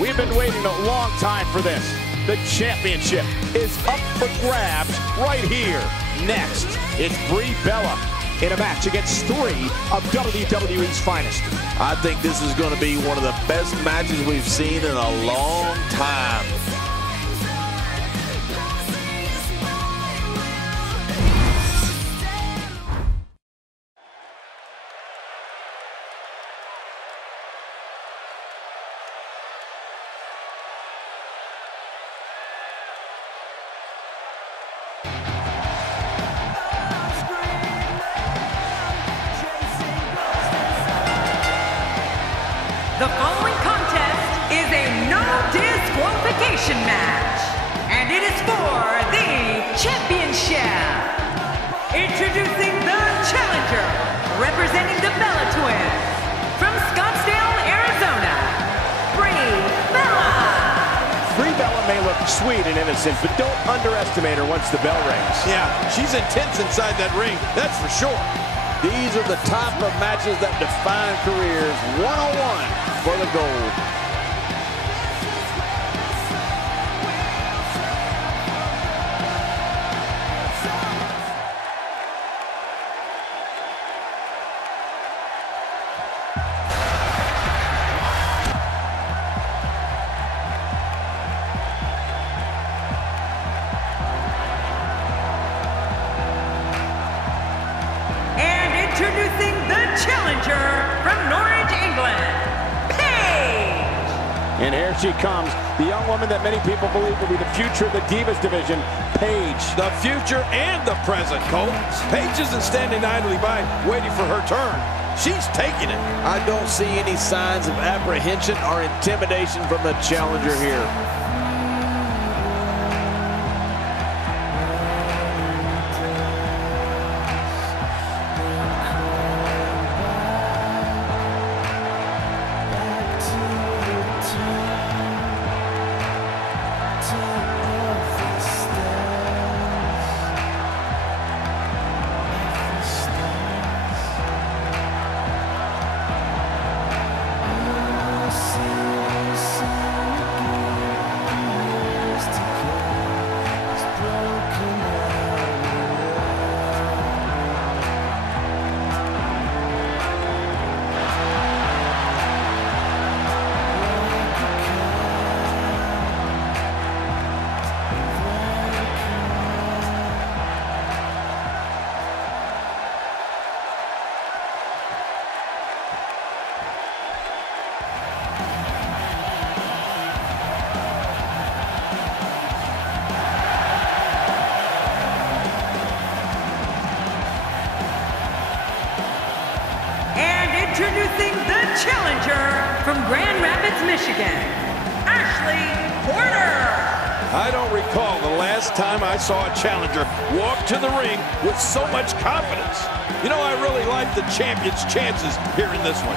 We've been waiting a long time for this. The championship is up for grabs right here. Next, it's Brie Bella in a match against three of WWE's finest. I think this is going to be one of the best matches we've seen in a long time. The following contest is a no disqualification match, and it is for the championship. Introducing the challenger, representing the Bella Twins, from Scottsdale, Arizona, Brie Bella. Brie Bella may look sweet and innocent, but don't underestimate her once the bell rings. Yeah, she's intense inside that ring, that's for sure. These are the type of matches that define careers. One-on-one for the gold. Introducing the challenger from Norwich, England, Paige. And here she comes, the young woman that many people believe will be the future of the Divas division, Paige. The future and the present, Cole. Paige isn't standing idly by, waiting for her turn. She's taking it. I don't see any signs of apprehension or intimidation from the challenger here. Introducing the challenger from Grand Rapids, Michigan, Ashley Porter. I don't recall the last time I saw a challenger walk to the ring with so much confidence. You know, I really like the champion's chances here in this one.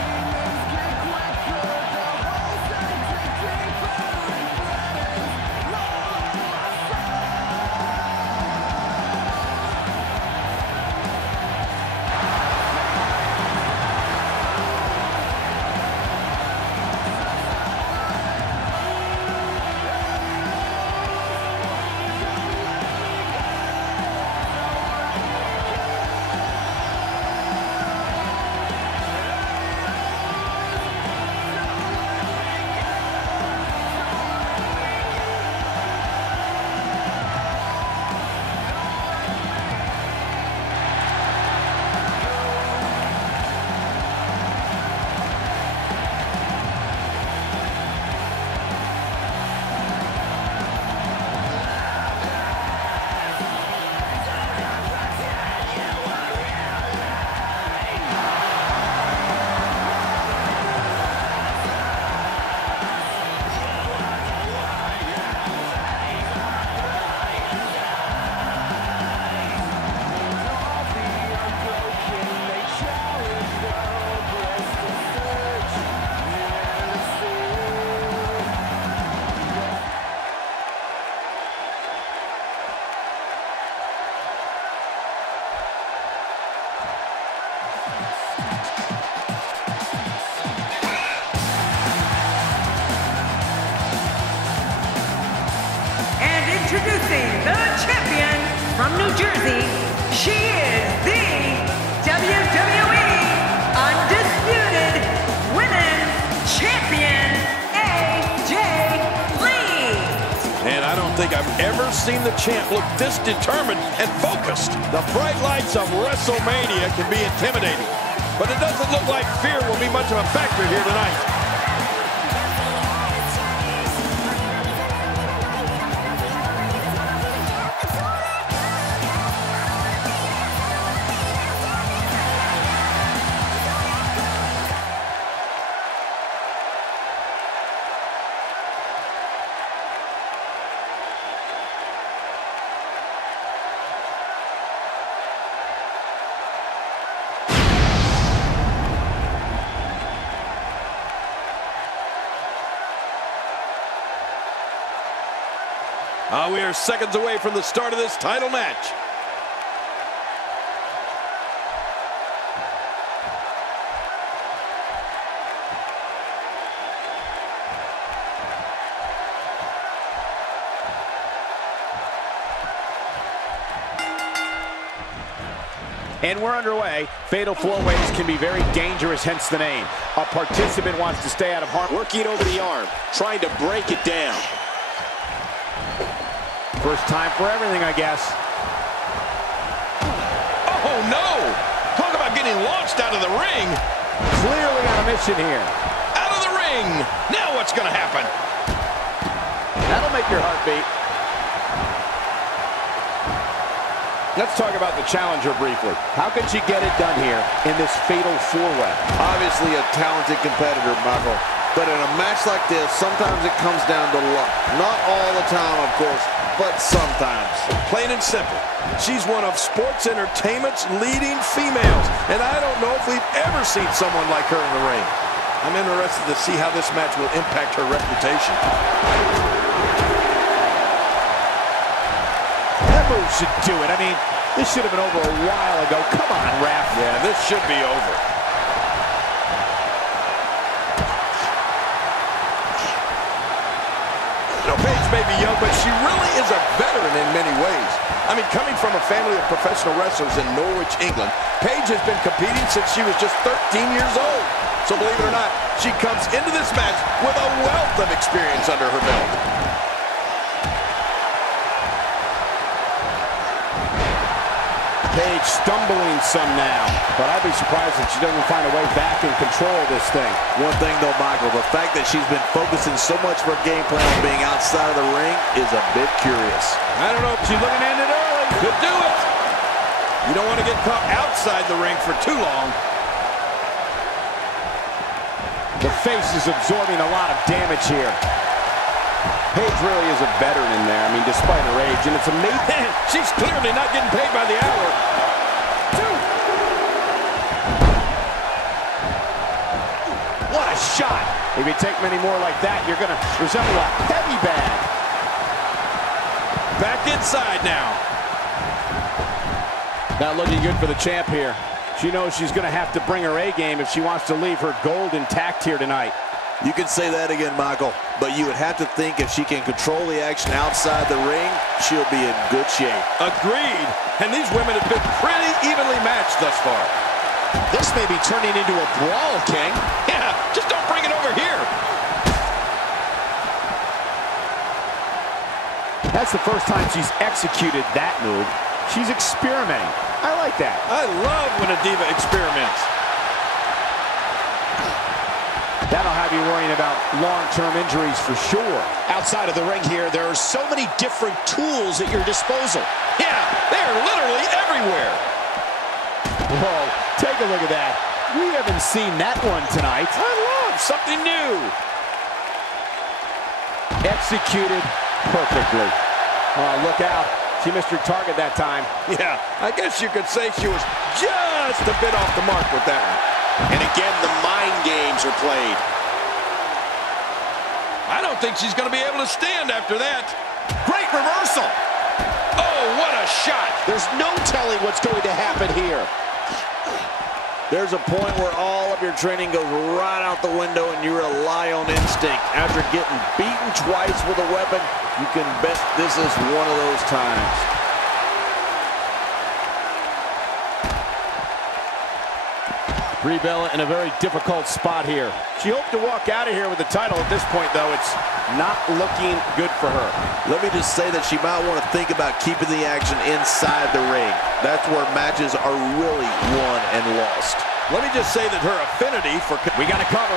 from New Jersey, she is the WWE Undisputed Women's Champion, AJ Lee. And I don't think I've ever seen the champ look this determined and focused. The bright lights of WrestleMania can be intimidating, but it doesn't look like fear will be much of a factor here tonight. We are seconds away from the start of this title match. And we're underway. Fatal four-ways can be very dangerous, hence the name. A participant wants to stay out of harm. Working over the arm, trying to break it down. First time for everything, I guess. Oh, no! Talk about getting launched out of the ring. Clearly on a mission here. Out of the ring. Now what's going to happen? That'll make your heart beat. Let's talk about the challenger briefly. How can she get it done here in this fatal four-way? Obviously a talented competitor, Michael. But in a match like this, sometimes it comes down to luck. Not all the time, of course, but sometimes. Plain and simple. She's one of sports entertainment's leading females, and I don't know if we've ever seen someone like her in the ring. I'm interested to see how this match will impact her reputation. That move should do it. I mean, this should have been over a while ago. Come on, ref. Yeah, this should be over. Paige may be young, but she really is a veteran in many ways. I mean, coming from a family of professional wrestlers in Norwich, England, Paige has been competing since she was just 13 years old. So believe it or not, she comes into this match with a wealth of experience under her belt. Paige stumbling some now, but I'd be surprised if she doesn't find a way back and control this thing. One thing though, Michael, the fact that she's been focusing so much of her game plan on being outside of the ring is a bit curious. I don't know if she's looking to end it early. Could do it. You don't want to get caught outside the ring for too long. The face is absorbing a lot of damage here. Paige really is a veteran in there. I mean, despite her age, and it's amazing. She's clearly not getting paid by the hour. What a shot. If you take many more like that, you're going to resemble a heavy bag. Back inside now. Not looking good for the champ here. She knows she's going to have to bring her A game if she wants to leave her gold intact here tonight. You can say that again, Michael, but you would have to think if she can control the action outside the ring, she'll be in good shape. Agreed. And these women have been pretty evenly matched thus far. This may be turning into a brawl, King. Yeah, just don't bring it over here. That's the first time she's executed that move. She's experimenting. I like that. I love when a diva experiments. That'll have you worrying about long-term injuries for sure. Outside of the ring here, there are so many different tools at your disposal. Yeah, they're literally everywhere. Whoa, take a look at that. We haven't seen that one tonight. I love something new. Executed perfectly. Oh, look out. She missed her target that time. Yeah, I guess you could say she was just a bit off the mark with that one. And again, the mind games are played. I don't think she's going to be able to stand after that. Great reversal. Oh, what a shot. There's no telling what's going to happen here. There's a point where all of your training goes right out the window and you rely on instinct. After getting beaten twice with a weapon, you can bet this is one of those times. Brie Bella in a very difficult spot here. She hoped to walk out of here with the title. At this point, though, it's not looking good for her. Let me just say that she might want to think about keeping the action inside the ring. That's where matches are really won and lost. Let me just say that her affinity for... We got to cover.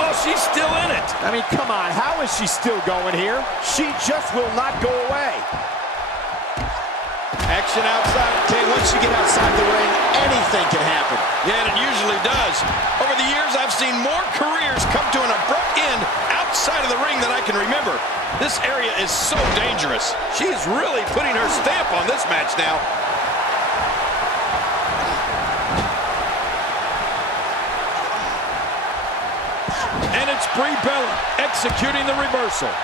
Oh, she's still in it. I mean, come on. How is she still going here? She just will not go away. Action outside. Okay, once you get outside the ring, anything can happen. Yeah, and it usually does. Over the years, I've seen more careers come to an abrupt end outside of the ring than I can remember. This area is so dangerous. She's really putting her stamp on this match now. And it's Brie Bella executing the reversal.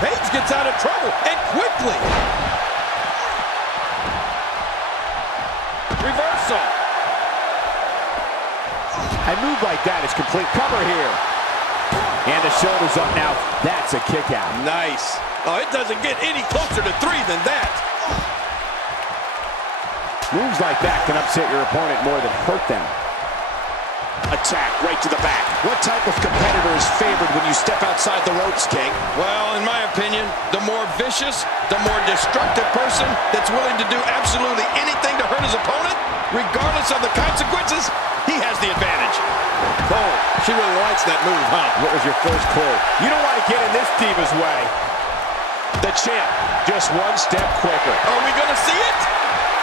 Paige gets out of trouble, and quickly. Reversal. A move like that is complete cover here. And the shoulders up now. That's a kick out. Nice. Oh, it doesn't get any closer to 3 than that. Moves like that can upset your opponent more than hurt them. Attack right to the back. What type of competitor is favored when you step outside the ropes, King? Well, in my opinion, the more vicious, the more destructive person that's willing to do absolutely anything to hurt his opponent, regardless of the consequences, he has the advantage. Cole, she really likes that move, huh? What was your first clue? You don't want to get in this diva's way. The champ, just one step quicker. Are we going to see it?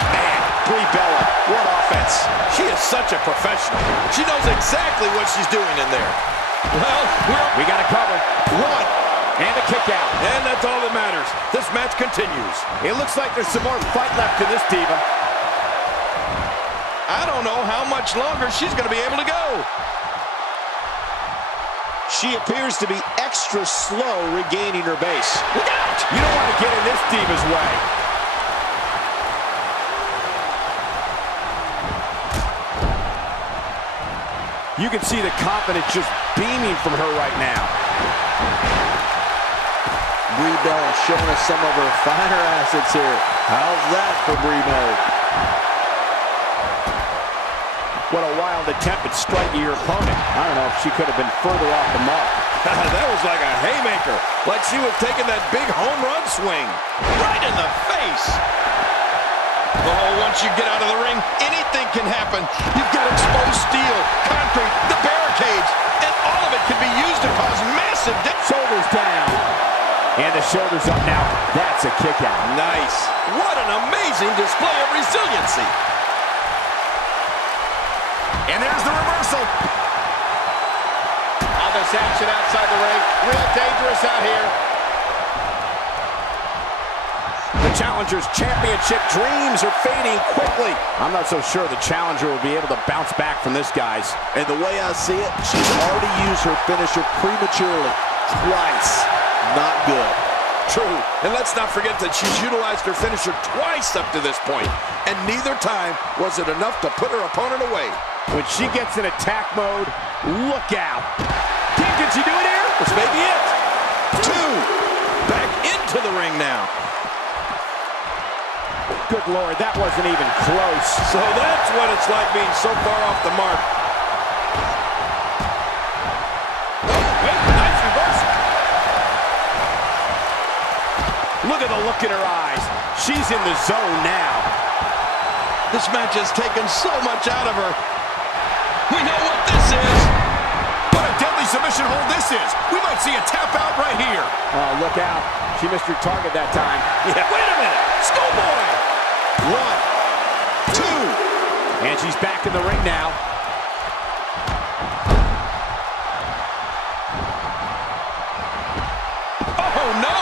Man, Brie Bella, what offense. She is such a professional. She knows exactly what she's doing in there. Well, we got it covered. 1. And a kick out. And that's all that matters. This match continues. It looks like there's some more fight left in this diva. I don't know how much longer she's going to be able to go. She appears to be extra slow regaining her base. Look out! You don't want to get in this diva's way. You can see the confidence just beaming from her right now. Brie Bella showing us some of her finer assets here. How's that for Brie mode? What a wild attempt at striking your opponent. I don't know if she could have been further off the mark. That was like a haymaker. Like she was taking that big home run swing. Right in the face. Oh, once you get out of the ring, anything can happen. You've got exposed steel, concrete, the barricades, and all of it can be used to cause massive damage. Shoulders down. And the shoulders up now. That's a kick out. Nice. What an amazing display of resiliency. And there's the reversal. All this action outside the ring. Real dangerous out here. The Challenger's championship dreams are fading quickly. I'm not so sure the Challenger will be able to bounce back from this, guys. And the way I see it, she's already used her finisher prematurely. Twice. Not good. True. And let's not forget that she's utilized her finisher twice up to this point. And neither time was it enough to put her opponent away. When she gets in attack mode, look out. Can she do it here? This may be it. 2. Back into the ring now. Good Lord, that wasn't even close. So that's what it's like being so far off the mark. Oh, wait, nice reversal. Look at the look in her eyes. She's in the zone now. This match has taken so much out of her. We know what this is. What a deadly submission hold this is. We might see a tap out right here. Oh, look out. She missed her target that time. Yeah, wait a minute. Schoolboy. 1, 2. And she's back in the ring now. Oh, no.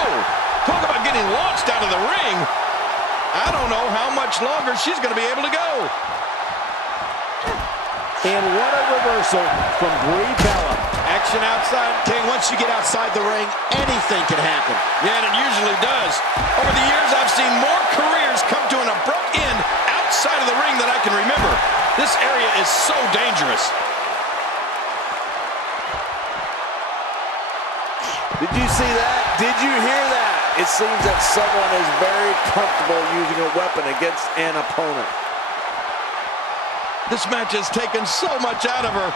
Talk about getting launched out of the ring. I don't know how much longer she's going to be able to go. And what a reversal from Brie Bella. Action outside. King, once you get outside the ring, anything can happen. Yeah, and it usually does. Over the years, I've seen more careers come to an abrupt end outside of the ring than I can remember. This area is so dangerous. Did you see that? Did you hear that? It seems that someone is very comfortable using a weapon against an opponent. This match has taken so much out of her.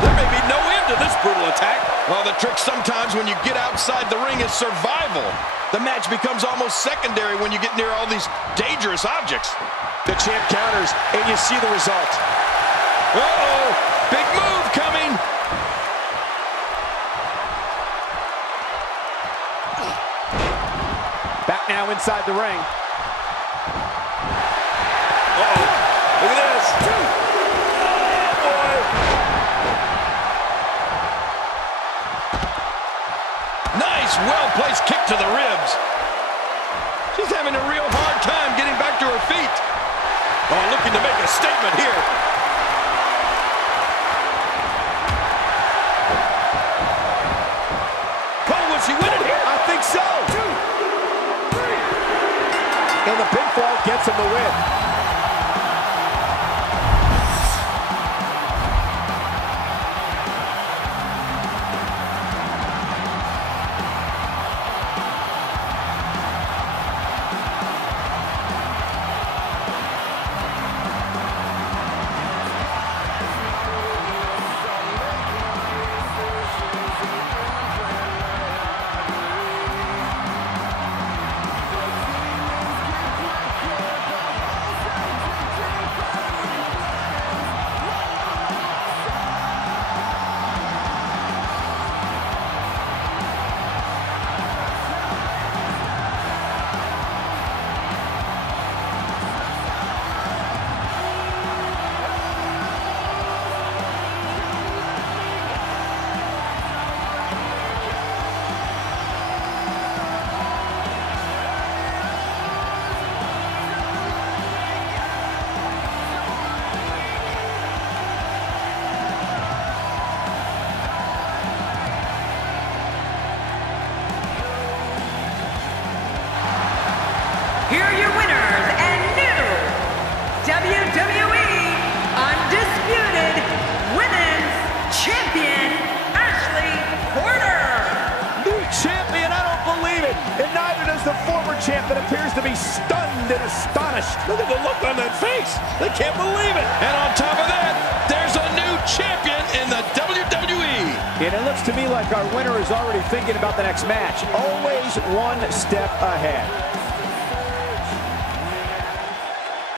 There may be no end to this brutal attack. Well, the trick sometimes when you get outside the ring is survival. The match becomes almost secondary when you get near all these dangerous objects. The champ counters, and you see the result. Uh-oh, big move coming. Back now inside the ring. Uh-oh, look at this. Oh, boy. Nice, well-placed kick to the ribs. She's having a real hard time getting back to her feet. Oh, looking to make a statement here. Oh, will she win it here? I think so. 2, 3. And the pinfall gets him the win. Here are your winners and new WWE Undisputed Women's Champion, Ashley Porter. New champion, I don't believe it. And neither does the former champ that appears to be stunned and astonished. Look at the look on that face. They can't believe it. And on top of that, there's a new champion in the WWE. And it looks to me like our winner is already thinking about the next match. Always one step ahead.